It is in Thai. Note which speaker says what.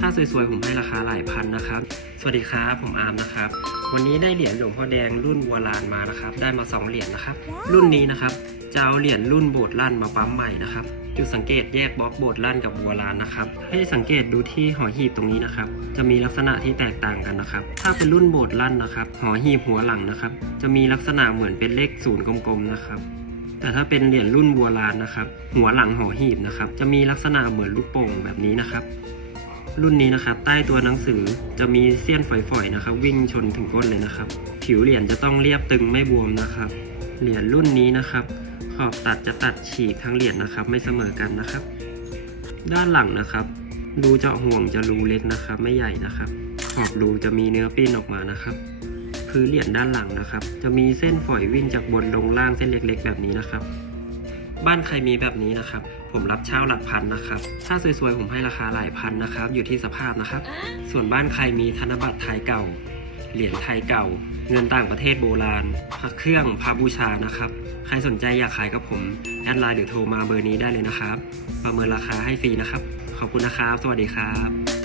Speaker 1: ถ้าสวยๆผมให้ราคาหลายพันนะครับ สวัสดีครับผมอาร์มนะครับ วันนี้ได้เหรียญหลวงพ่อแดงรุ่นวัวลานมานะครับ ได้มา 2 เหรียญนะครับ รุ่นนี้นะครับจะเอาเหรียญรุ่นโบสถ์ลั่นมาปั๊มใหม่นะครับ จุดสังเกตแยกบล็อกโบสถ์ลั่นกับวัวลานนะครับ ให้สังเกตดูที่หอหีบตรงนี้นะครับ จะมีลักษณะที่แตกต่างกันนะครับ ถ้าเป็นรุ่นโบสถ์ลั่นนะครับ หอหีบหัวหลังนะครับ จะมีลักษณะเหมือนเป็นเลขศูนย์กลมๆนะครับแต่ถ้าเป็นเหรียญรุ่นวัวลานนะครับ หัวหลังหอหีบนะครับ จะมีลักษณะเหมือนลูกโป่งแบบนี้นะครับ รุ่นนี้นะครับใต้ตัวหนังสือจะมีเสี้ยนฝอยๆนะครับวิ่งชนถึงก้นเลยนะครับ ผิวเหรียญจะต้องเรียบตึงไม่บวมนะครับ เหรียญรุ่นนี้นะครับ ขอบตัดจะตัดฉีกทั้งเหรียญนะครับ ไม่เสมอกันนะครับ ด้านหลังนะครับรูเจาะห่วงจะรูเล็กนะครับ ไม่ใหญ่นะครับ ขอบรูจะมีเนื้อปิ้นออกมานะครับพื้นเหรียญด้านหลังนะครับ จะมีเส้นฝอยวิ่งจากบนลงล่างเส้นเล็กๆ แบบนี้นะครับ บ้านใครมีแบบนี้นะครับ ผมรับเช่าหลักพันนะครับ ถ้าสวยๆ ผมให้ราคาหลายพันนะครับ อยู่ที่สภาพนะครับ ส่วนบ้านใครมีธนบัตรไทยเก่า เหรียญไทยเก่า เงินต่างประเทศโบราณพระเครื่องพระบูชานะครับ ใครสนใจอยากขายกับผม แอดไลน์หรือโทรมาเบอร์นี้ได้เลยนะครับ ประเมินราคาให้ฟรีนะครับ ขอบคุณนะครับ สวัสดีครับ